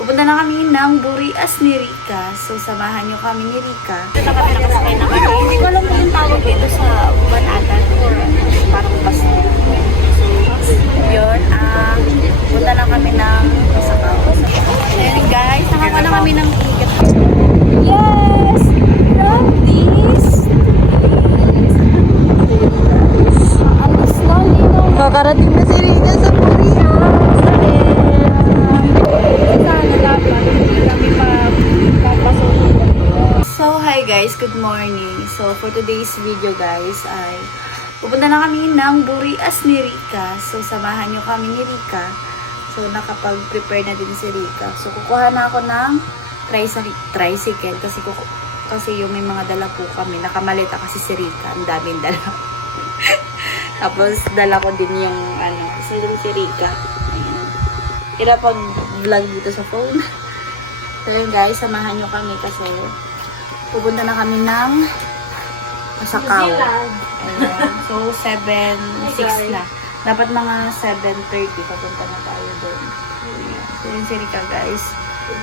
Pupunta na kami ng Burias ni Rika. So, samahan nyo kami ni Rika. Ito na kami nakasakay na kami. Hindi ko alam kung yung tawag dito sa Banatan or parang bus. So, yun. Punta na kami ng Masakaw. Ayan guys, nakaka na kami ng ticket. Yes! Love this! Kakarating na si Rika sa Burias. So, hi guys, good morning. So, for today's video guys ay pupunta na kami ng Burias ni Rika. So, samahan nyo kami ni Rika. So, nakapag-prepare na din si Rika. So, kukuha na ako ng tricycle kasi yung may mga dala po kami. Nakamalita kasi si Rika. Ang daming dala. Tapos, dala ko din yung kasi yung si Rika. Hirap pag-vlog dito sa phone. So, yun guys, samahan nyo kami kasi pupunta na kami ng Masakaw. So, 7:06 na. Dapat mga 7:30 papunta na tayo doon. So, yun si Rika guys.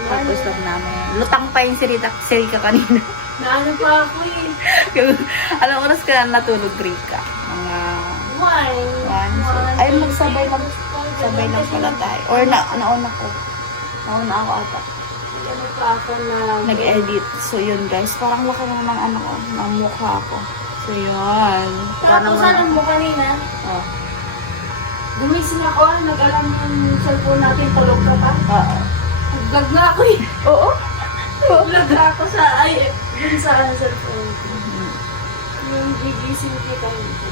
Tapos lang namin. Lutang pa yung si Rika kanina. Naano pa ako eh. Alam oras ka na natulog Rika? Mga 1. Ay, magsabay lang pala tayo. Or nauna ko. Nauna ako ata. Ano pa ako na Nag-edit. So, yun guys. Parang laki naman ng mukha ko. So, yun. Tapos alam mo kanina, Oh. gumising ako, nag-alam yung cellphone natin, tulog ka pa. Nag-vlog na ako eh. Oo? Nag-vlog na ako sa, dun sa cellphone. Yung gigising kita nito.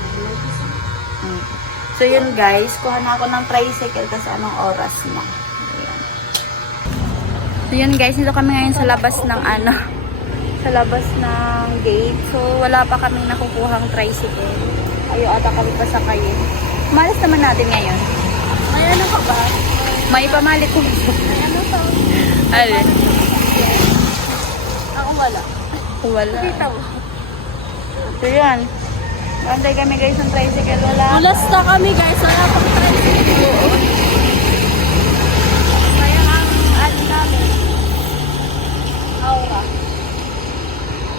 So, yun guys. Kuha na ako ng tricycle kasi anong oras na. So, yun guys, dito kami ngayon sa labas ng sa labas ng gate. So, wala pa kami nakukuhang tricycle. Ayaw ata kami pasakayin. Malas naman natin ngayon. May ano ka ba? May pamalit ko. May ano to? Alin? Ako wala. Wala. Kita mo. So, yun. Antay kami guys ng tricycle. Wala. Ulas na kami guys, wala pang tricycle. Oo. Sayang ang namin. Aura.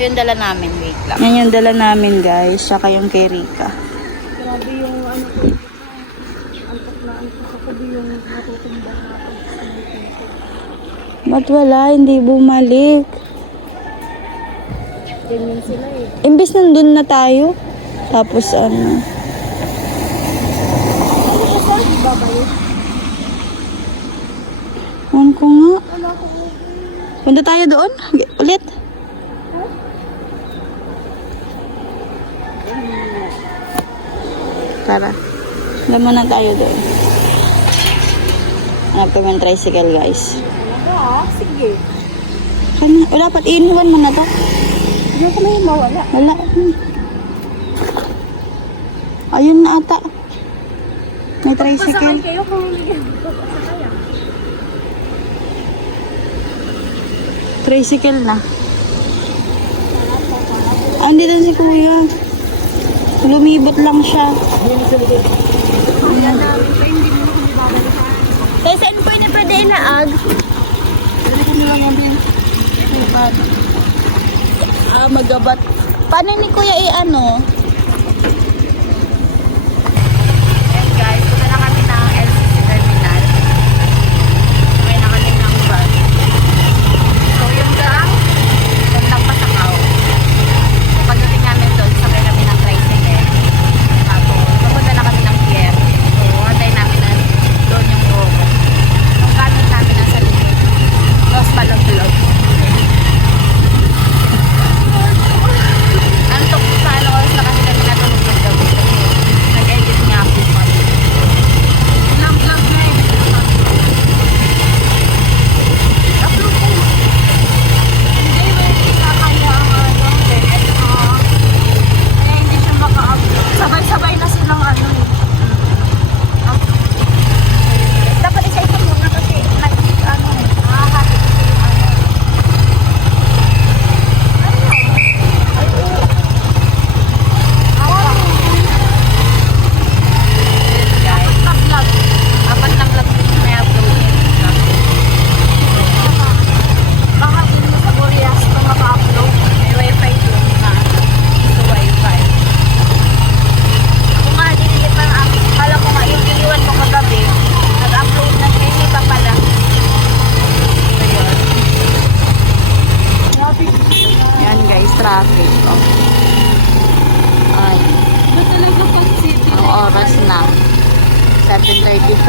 Yung dala namin, wait lang. Yan yung dala namin guys, saka yung kay Rika. Grabe yung ano ko. Antok na antok ako yung natutumbang natin. Ba't wala? Hindi bumalik. Ganyan sila eh. Imbes nandun na tayo. Tapos ano. Saan babalik? Ewan ko nga. Wala ko po. Punta tayo doon? Ulit? Tara. Dama na tayo doon. Hanap kami ng tricycle guys. Talaga? Sige. Wala pat iniwan mo na to. Hindi ko may mawala. Wala. Ayun na ata. May Pasakay tricycle. kayo kung hindi pasakaya. Tricycle na. Andito si kuya. Lumibat lang siya. Kaya namin pa hindi mo kami babalikan. Kaya saan po na pwede inaag? Balikan nila lang din. Magabat. Paano ni kuya i-ano? Ayan guys, punta na kami ng LCC Terminal. May nakaling ng bus. So yun lang. Gandang Masakaw. So pagdating namin doon, sakay kami ng tricycle. Tapos, pupunta na kami ng pier. So, antay namin na doon yung robo. Yung kanin namin nasa likod. Los Balog-Log. Antok sa ano oras na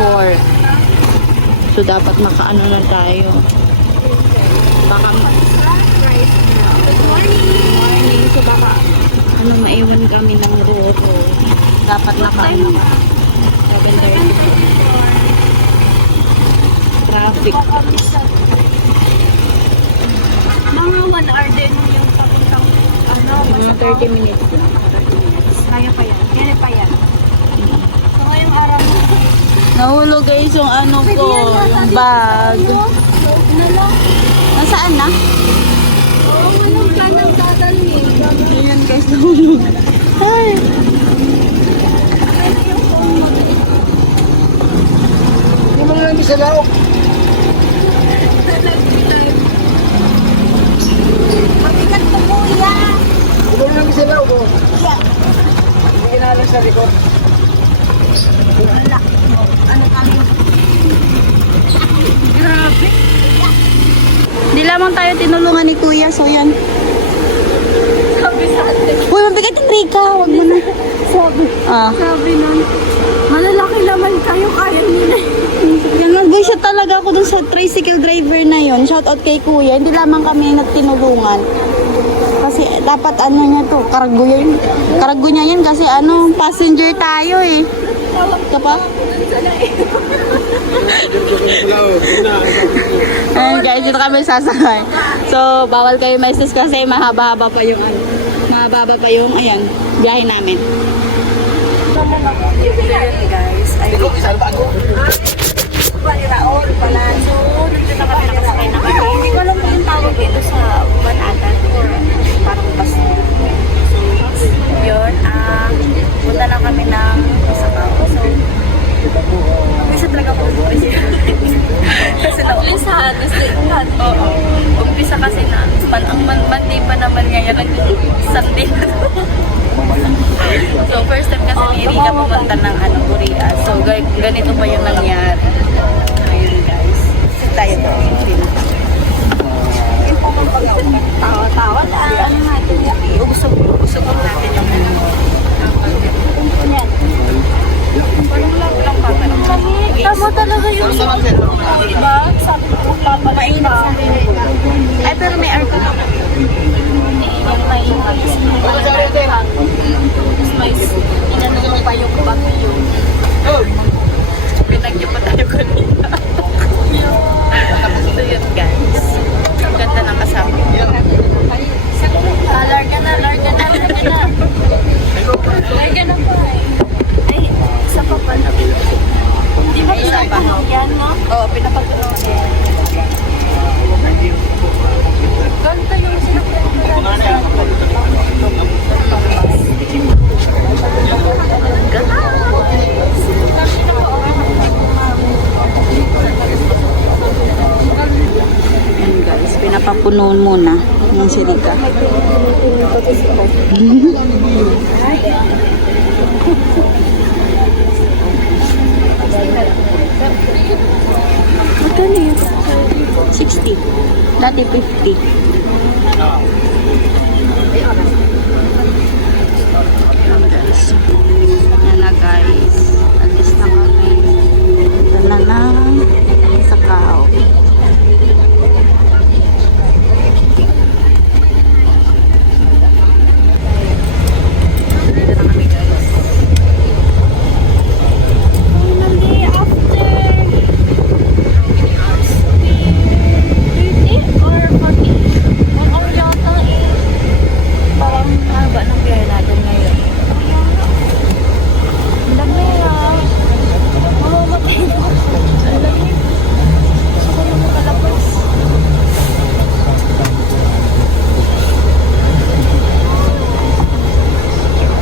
So, dapat makaano na tayo. Baka Good morning. morning. So, baka maiwan kami ng Roro. Dapat nakaano. 7:30. Traffic. Mga 1 hour din yung papuntang Mga 30 minutes lang. Kaya pa yan. Kaya pa yan. So ngayong araw Nahulog guys yung ano ko, yung bag. na lang. Nasaan na? Oo, anong plan ng dadalhin? Ayan guys, nahulog. Ay! Hindi mo lang isa lao. Mabigat po kuya. Hindi mo lang isa lao ko. Hindi kinalang sa likod. Ano kami? Grabe. Di lamang tayo tinulungan ni Kuya, so yan. Sabi sa atin. Uy, mabigat yung Rika, wag mo na. Sabi nun, malalaki naman kayo, kaya nila. Yan, nag-voice siya talaga ako dun sa tricycle driver na yon. Shout out kay Kuya, hindi lamang kami nagtinulungan. Kasi dapat ano niya to, kargo yun. Kargo niya yan kasi ano, passenger tayo eh. Ka pa? Ayan guys, dito kami sasakay. So, bawal kayo ma-stress kasi mahaba-haba pa yung ano. Mahaba-haba pa yung, ayan, biyahe namin. Ayan guys, ay Ikaw, isa ba ako? Raol pala. So, nandito na kami nakasakay na kami. Hindi ko alam kung yung tawag dito sa Banatan or parang bus. So, yun, punta na kami ng Sakao. So, umpisa talaga ako umpisa. Kasi na umpisahan. Oo. Umpisa kasi na, ang Monday pa naman ngayon, Sunday na. So, first time kasi ni Erika pumunta ng Korea. So, ganito pa yung nangyari. Ayun guys. Sit tayo doon. Tawa-tawa lang. Ano natin yan? Usog natin yung yan. Parang lang pa. Tama talaga yung diba? Sabi ko magpapalain na. Ay, pero may aircon naman. Yung may may inanong pa yung bagyo. Pinagyo pa tayo kanina. So yun guys. Ang ganda ng kasama. Larga na. Larga na po eh. Ay, isa pa pala. Di ba pinapatunog yan mo? Oo, pinapatunog yan. Ganda yung sinapatunog. Ayan guys, pinapapunoon muna ng sirika. Magkano yun? 60. Dati 50. Ayan guys. Yan na guys. Alis na kami. Ito na ng Sakao. Dito na kami guys. Finally, after 30 or 40? 1 hour yata eh. Parang haba ng biyahe natin ngayon. Dami ah. Mamamatay na ako. Ang lamig. Gusto ko na makalabas.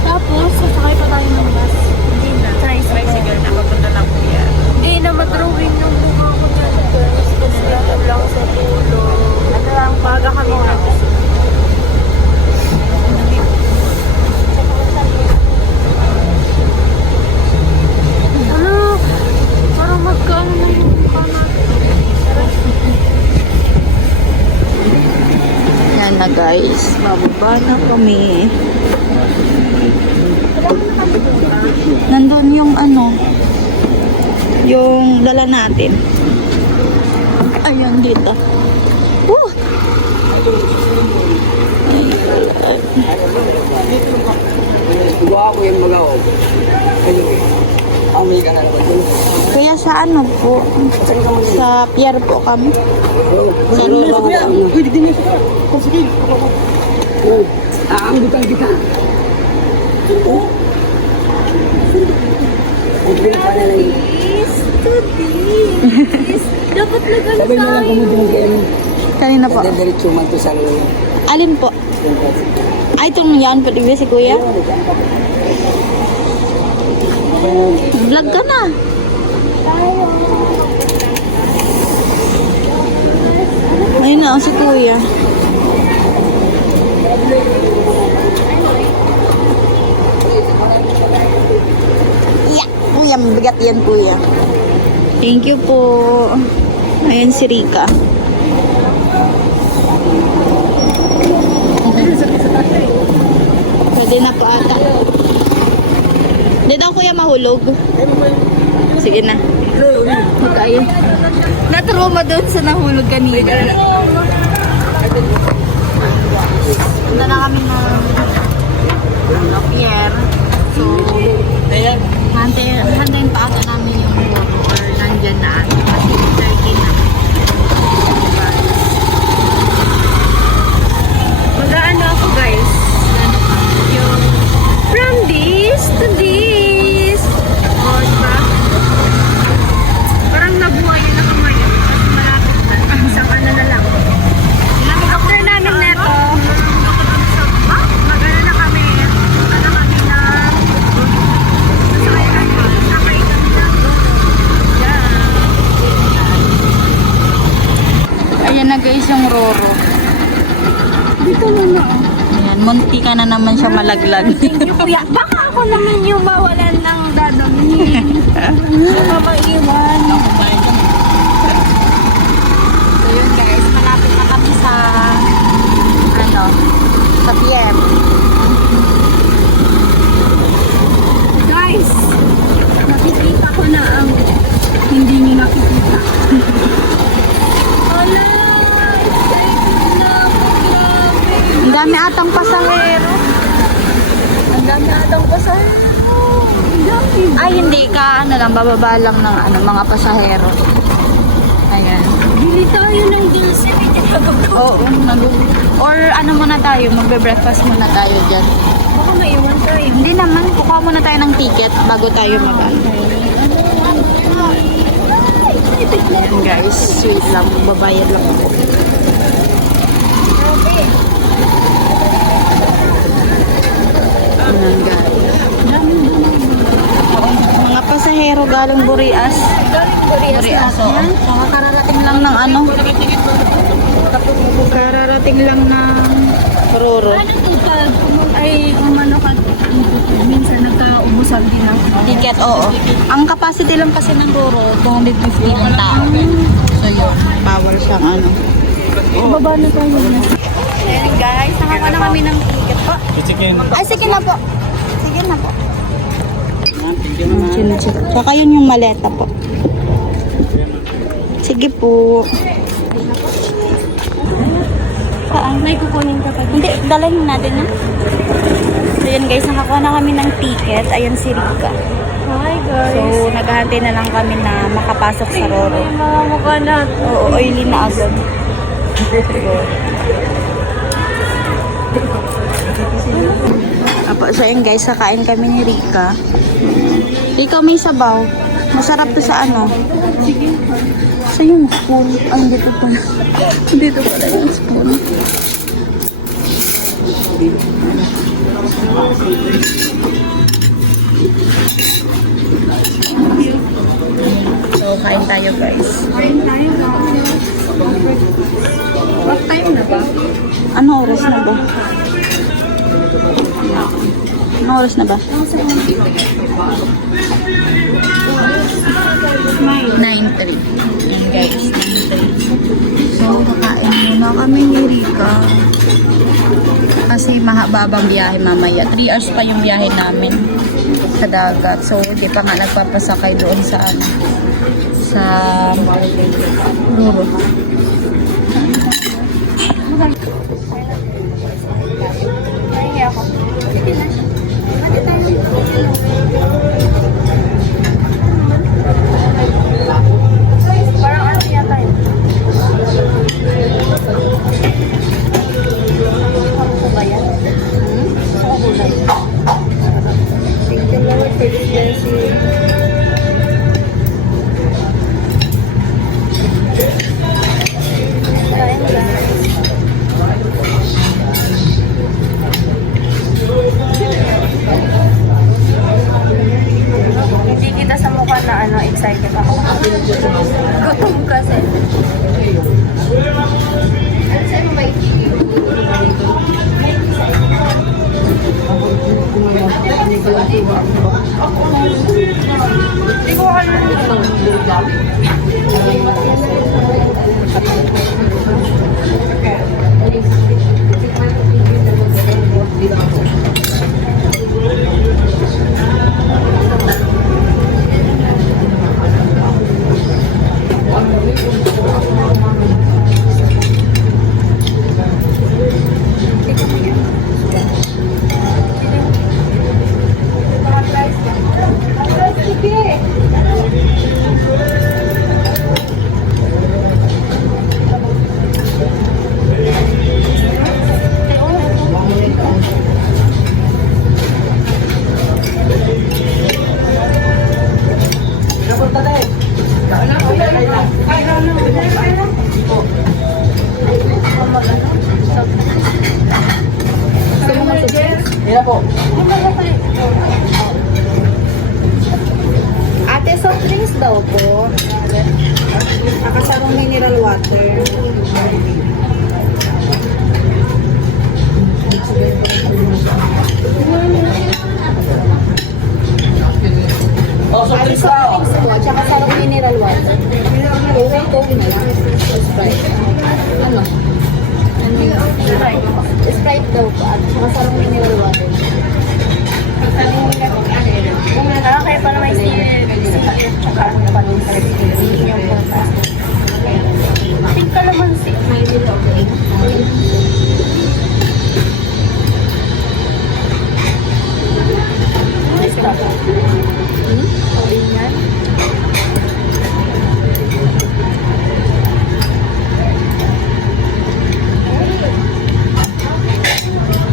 Tapos, sasakay pa tayo ng bus. Hindi na. Tricycle na. Papunta lang po yan. Hindi na madrawing yung mukha ko dyan, guys. Kasi lang sa pulo. Ano lang, baga kami na. Ano? Parang magkaano na yung mukha natin. Yan na guys. Bababa na kami. Nandun yung ano. yung dala natin. Ayan dito. Woo! Gawa ko yung magawa. Amoy ka na naman. Kaya sa ano po? Sa pier po kami. Sa Roro. Uy, di din ito. Sige. Aanggutan kita. Oh. Uy, pa na lang. Dapat nagal Sabi mo lang kumudunog kayo. Kanina po. Diretso man to sa loob. Alin po? Ay, itong yan po. Diba si kuya? Vlog ka na. Ayun na, si kuya. Yeah. Kuya, mabigat yan kuya. Thank you po. Ayan si Rika. Pwede na po ata. Hindi daw kuya mahulog. Sige na. Magkaya. Natruma doon sa nahulog kanina. Punta na kami ng pier. So, hantayin pa ata namin yung loro or nandyan na ano. Kasi 30 na. Mag-ano ako guys? Yung from this to this. O, diba? Parang nabuhay yun na kamay. Kasi malapit na. Isang ano na lang. After namin neto, mag-ano na kami. Ano kami na sakay kami na. Ayan na guys yung Roro. Dito na na. Ayan, munti ka na naman siya malaglag. Kuya, baka ako naman yung mawalan ng dadamin. Baka maiwan. So yun guys, malapit na kami sa sa pier. Guys, nakikita ko na ang hindi niyo nakikita. Hala! Excited na ako, grabe. Ang dami atang pasahero. Ang dami atang pasahero. Ang dami. Ay hindi ka, lang, bababa lang ng mga pasahero. Ayan. Bili tayo ng dulce. Oo, or muna tayo, magbe-breakfast muna tayo dyan. Baka maiwan tayo. Hindi naman, kukuha muna tayo ng ticket bago tayo mag-ano. Ayan guys, sweet lang, babayad lang ako. Ayan guys. Mga pasahero galing Burias. Burias, oo. Kararating lang ng kararating lang ng Roro. Ano ito pag umano ka, minsan nagkaubusan din ako. Ticket, oo. Ang capacity lang kasi ng Roro, 250 ng tao. So yun, bawal siyang Baba na tayo na. Ayan guys, nakakuha na kami ng ticket po. Ay, sige na po. Sige na po. Chinecheck. Tsaka yun yung maleta po. Sige po. Saan? May kukunin ka pa. Hindi, dalahin natin na. So yun guys, nakakuha na kami ng ticket. Ayan si Rika. Hi guys. So, naghahantay na lang kami na makapasok sa Roro. Yung mga mukha natin. Oo, oily na agad. Apo, so yun guys, kakain kami ni Rika. Rika, may sabaw. Masarap to sa Sige. Sa yung spoon. Ay, dito pala. Dito pala yung spoon. So, kain tayo guys. Kain tayo ba? What time na ba? Ano oras na ba? Ano oras na ba? 9:03. Ayan guys, 9:03. So, kakain muna kami ni Rika. Kasi mahababang biyahe mamaya. 3 hours pa yung biyahe namin sa dagat. So, hindi pa nga nagpapasakay doon sa sa Ruro. Nahingi ako. Sige na. Parang ano yata yun? Gusto ko ba yan? Gusto ko gulay. Thank you Lord for this blessing. Kain guys. Hindi kita sa mukha na ano, excited ako. Gutom kasi. Saan mo ba Hindi ko alam nito. Yan po. Ate, soft drinks daw po. Nakasarong mineral water. Oh, so Ate, drinks soft pa. drinks po. Tsaka sarong mineral water. Okay, Coke na lang. Sprite. Ano? Sprite daw po. At tsaka sarong mineral water. Okay, para may tsaka ano pa rin yung punta. Think ka naman si.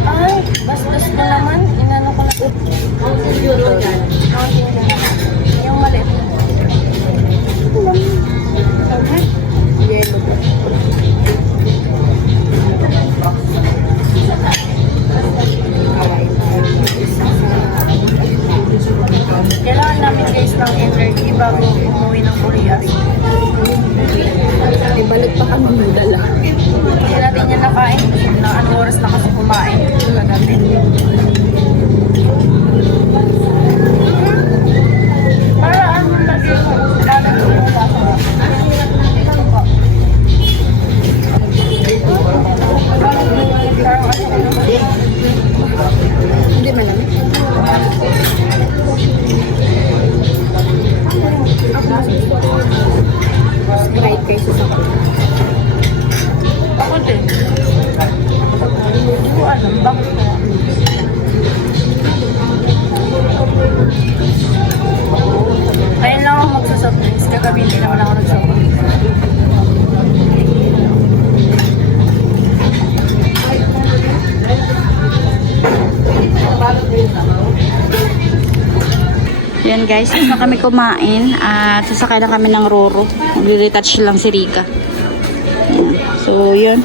Ay, bastos na naman. Inano ko na. Yung maliit. Yellow. Kailangan namin guys ng energy bago umuwi ng Korea. Ibalik pa kami dala. Hindi natin yan nakain. Na ano oras na kasi kumain. Kagabi. Para ano lagi mo. Parang yung basa. Hindi malamig. Sprite kayo sa Ako din. Hindi ko alam. Bakit kaya? Ayun lang ako magsasoft drinks. Kagabi hindi naman ako nagsoft drinks. Yan guys, na kami kumain at sasakay na kami ng Roro. Mag-retouch lang si Rika. Yan. So, yun.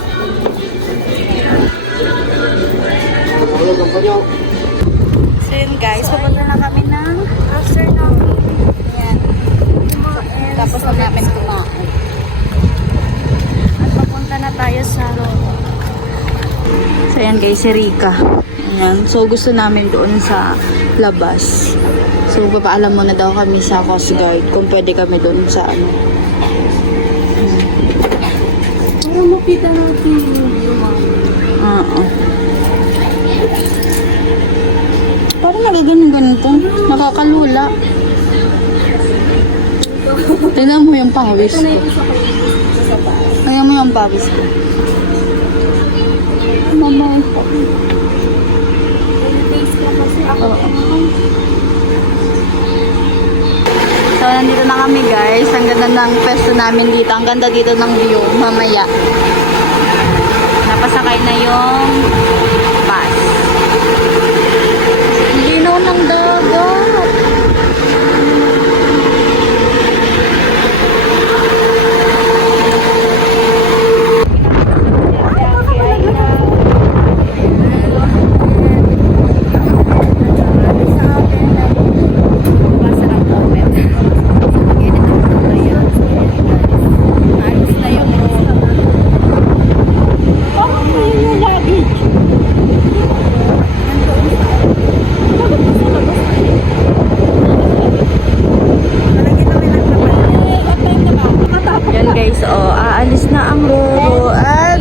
So, yun guys, papunta na kami ng after namin. Yan. Tapos na namin kumain. At papunta na tayo sa Roro. So, yan guys, si Rika. Ayan. So, gusto namin doon sa labas. So, papaalam muna daw kami sa Coast Guard kung pwede kami doon sa ano. Para makita natin yung Oo. Parang nagaganon ganito. Nakakalula. Tingnan mo yung pawis Ito na ko. yung isa ko sa taas. Tingnan mo yung pawis ko. Mamaw ko. Face ko kasi ako. So, nandito na kami guys. Ang ganda ng pwesto namin dito. Ang ganda dito ng view. Mamaya. Napasakay na yung bus. Linaw ng dagat. Yan guys, oh, aalis na ang Roro at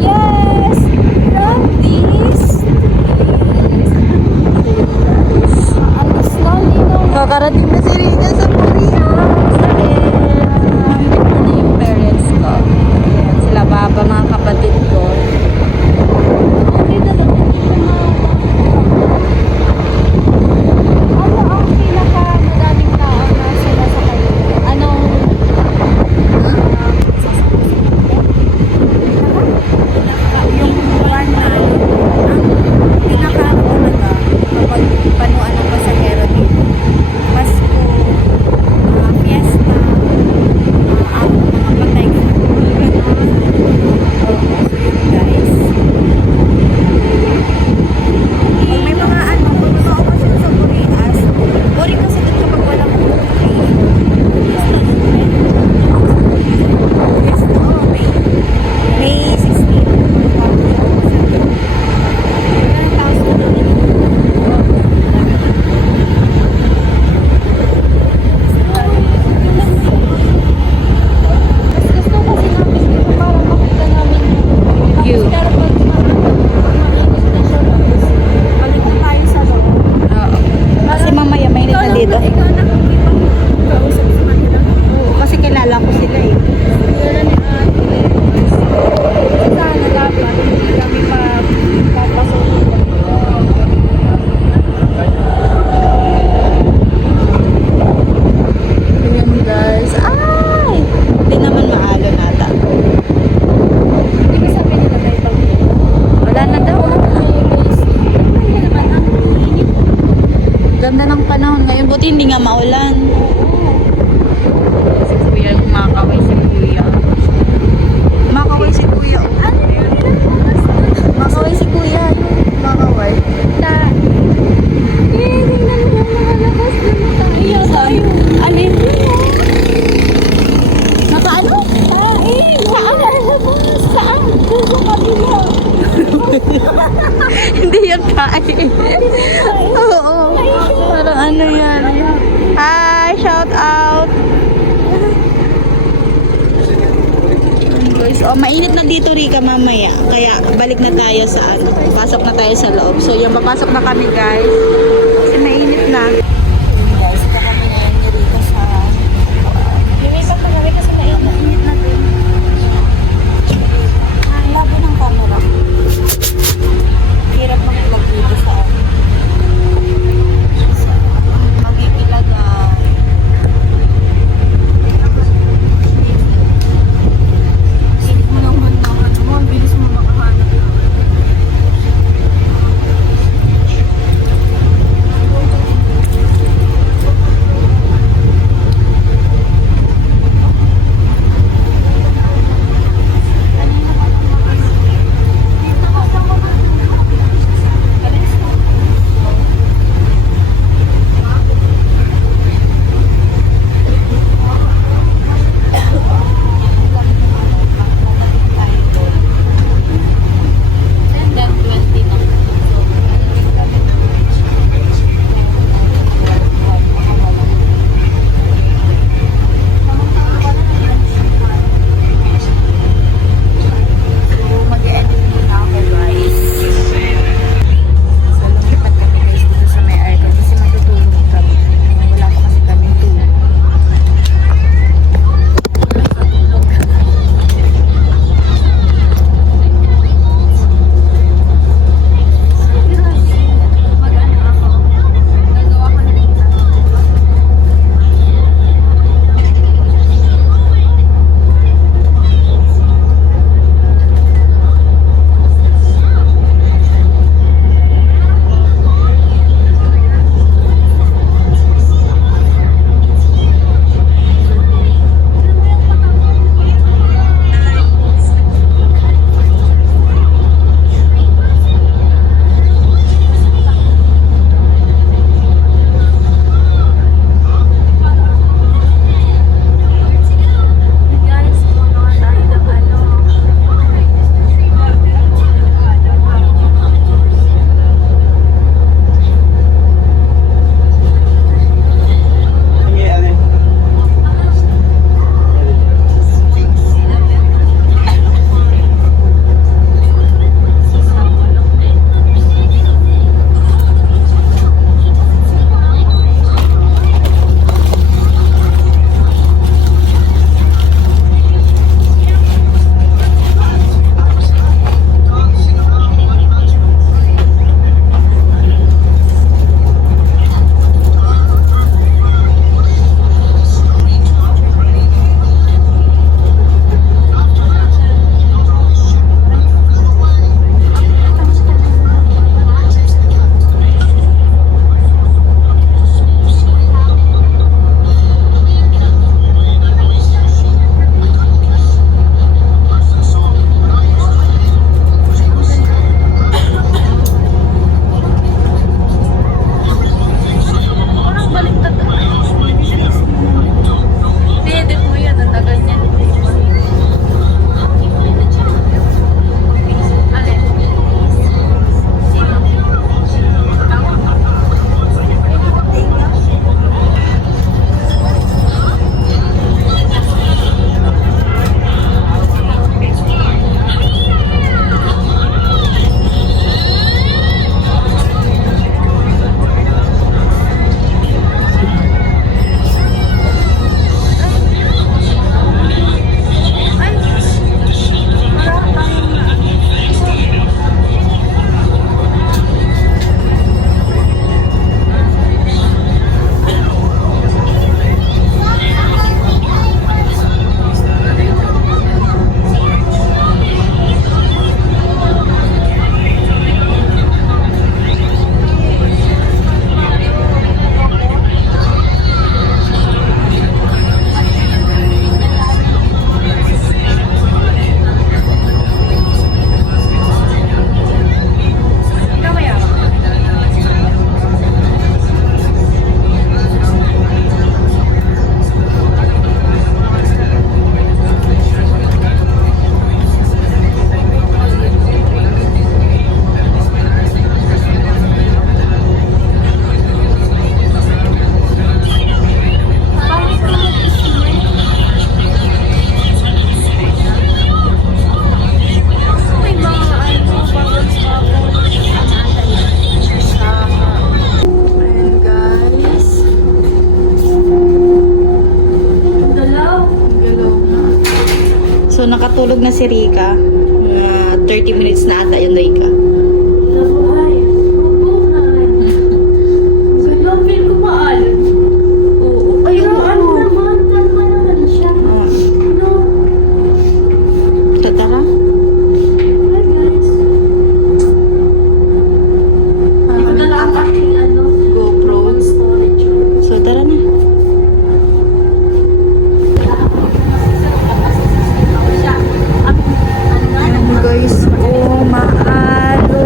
Yes! Love this! Alis na linaw. kakarating na si Rina sa Korea. Ano yung parents ko? Ayan, sila papa, mga kapatid ko. Dito lang, dito na. Ano ang pinaka-madaming tao na sila sa kayo? Anong Yung buwan na ang pinakaano talaga kapag panuan ng pasahero dito. Pasko, fiesta, ang mga patay ko. So yun guys. Pag may mga ano, pag may mga okasyon sa Korea, boring kasi dun kapag walang booking. Yes, oh, May 16. mas gusto kasi namin dito para makita namin yung You. pero pag mainit na siya guys, balik na tayo sa loob. Oo. Kasi mamaya mainit na dito. Ikaw na kung di pa kausap sa kanila. Oo, kasi kilala ko sila eh. Wala ni ate. Sana dapat hindi kami papasok. Ayan guys. Ay! Hindi naman maalon ata. Hindi ba sabi nila tayo pag Wala na daw. hindi naman ang init. Ganda ng panahon ngayon. Buti hindi nga maulan. Si Kuya, kumakaway si Kuya. Kumakaway si Kuya. Oh. Kumakaway si Kuya. Kumakaway. Tingnan mo mga labas na tayo. Ano yun? Nakaano? Saan? Saan? Doon sa kabila. Hindi yan kain. Oo. Parang ano yan. Hi! Shout out! Ayan, guys. Oh, mainit na dito Rika mamaya. Kaya balik na tayo sa ano. Pasok na tayo sa loob. So yung papasok na kami guys. Kasi mainit na. Guys, ito kami ngayon ni Rika sa Lumipat pa kami kasi mainit na din. ang labo ng camera. Hirap mag-vlog dito sa magigilagay. Silip mo naman na ano mo, ang bilis mo makahanap. nakatulog na si Rika. 30 minutes na ata yun, Rika. Oo. Ayun Tara. GoPro. So, tara na. Ayan, guys. Oh, maalo.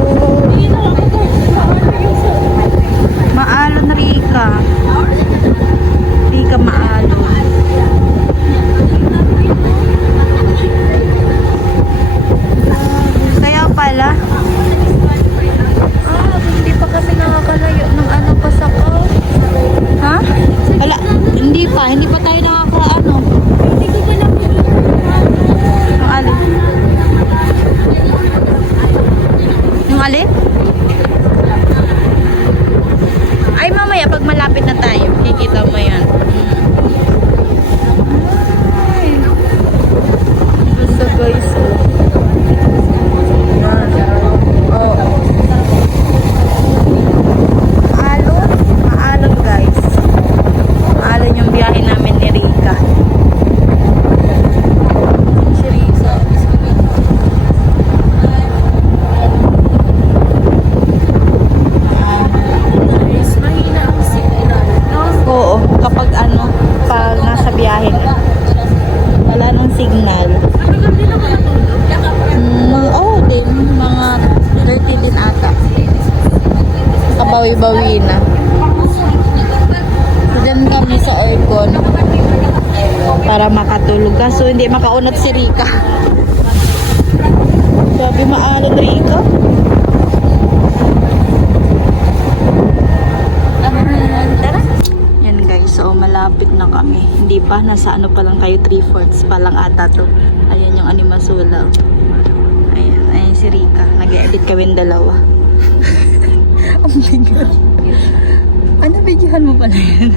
Maalo na Rika. Rika, maalo. Sayaw pala. Hindi pa kami nakakalayo ng ano pa sa ko. Ha? Wala, hindi pa tayo nakakaano. Hindi ko pa lang yung alin? Yung alin? Ay, mamaya pag malapit na tayo, kikita mo yan. Ay. Basta guys, oh. Oo. Maalon guys. Maalon yung biyahe namin ni Rika. Si Rika. Mahina ang signal. Oo, kapag pag nasa biyahe na. Wala nang signal. Din. Mga 30 din ata. Kabawi-bawi na. Diyan kami sa aircon para makatulog ka. So, hindi makaunat si Rika. Sabi maalon Rika. Tara. Yan guys, so malapit na kami. Hindi pa, nasa pa lang kayo, 3/4 pa lang ata to. Ayan yung animasula. Ayan si Rika. Nag-edit kami dalawa. Ang bigat. Ano, bigyan mo pala yan?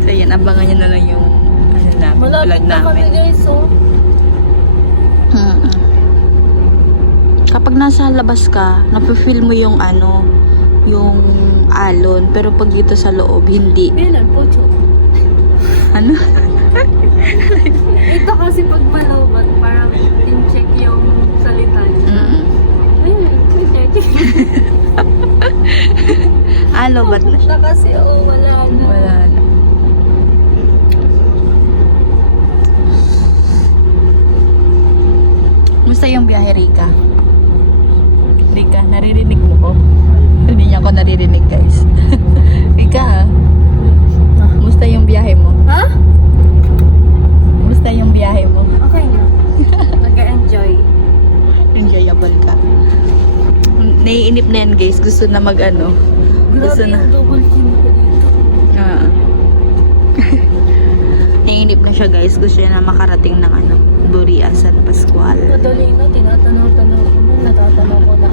So yan, abangan nyo na lang yung vlog namin. guys, oh. Kapag nasa labas ka, napifeel mo yung yung alon. Pero pag dito sa loob, hindi. Bilan po, Ano? Ito kasi pag balobat, parang in-check yung salita niya. Ayun, check. Alobat na siya. Na kasi, wala na. Wala na. Musta yung biyahe, Rika? Rika, naririnig mo ko? Hindi niya ako naririnig, guys. Rika, ha? Musta yung biyahe mo? Ha? Musta yung biyahe mo? Okay na. Nag-enjoy. Enjoyable ka. Naiinip na yan, guys. Gusto na gusto Grabe na. yung double chin ko dito. Naiinip na siya, guys. Gusto niya na makarating ng Burias San Pascual. Madali na, tinatanaw-tanaw ko na, natatanaw ko na.